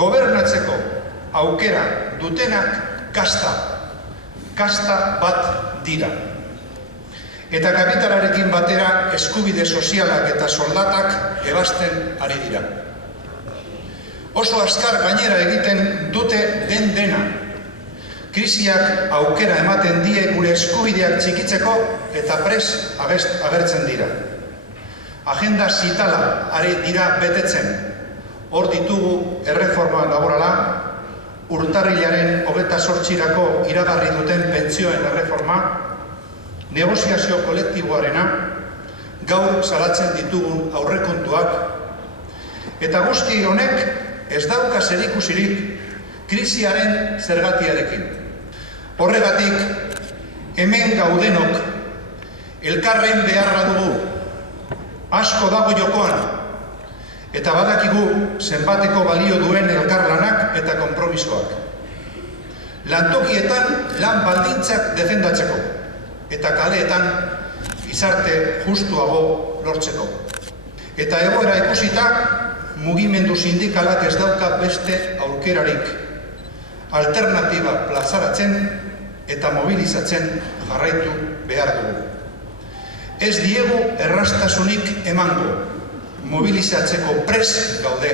gobernatzeko aukera dutenak kasta bat dira. Eta kapitalarekin batera eskubide sozialak eta soldatak ebasten ari dira. Oso azkar gainera egiten dute dena. Krisiak aukera ematen die gure eskubideak txikitzeko eta pres agertzen dira. Agenda zitala ari dira betetzen. Hor ditugu erreforma laborala, urtarrilaren 28-rako iragarri duten pentsioen erreforma, negoziazio kolektiboarena, gaur salatzen ditugun aurrekontuak, eta guzti honek ez dauka zerikusirik krisiaren zergatiarekin. Horregatik, hemen gaudenok elkarren beharra dugu, asko dago jokoan, eta badakigu zenbateko balio duen elkarlanak eta konpromisoak. Lantokietan lan baldintzak defendatzeko, eta kaleetan gizarte justuago lortzeko. Eta egoera ikusita, mugimendu sindikalak ez dauka beste aukerarik. Alternatiba plazaratzen eta mobilizatzen jarraitu behar dugu. Ez diegu errastasunik emango, mobilizatzeko prest gaude.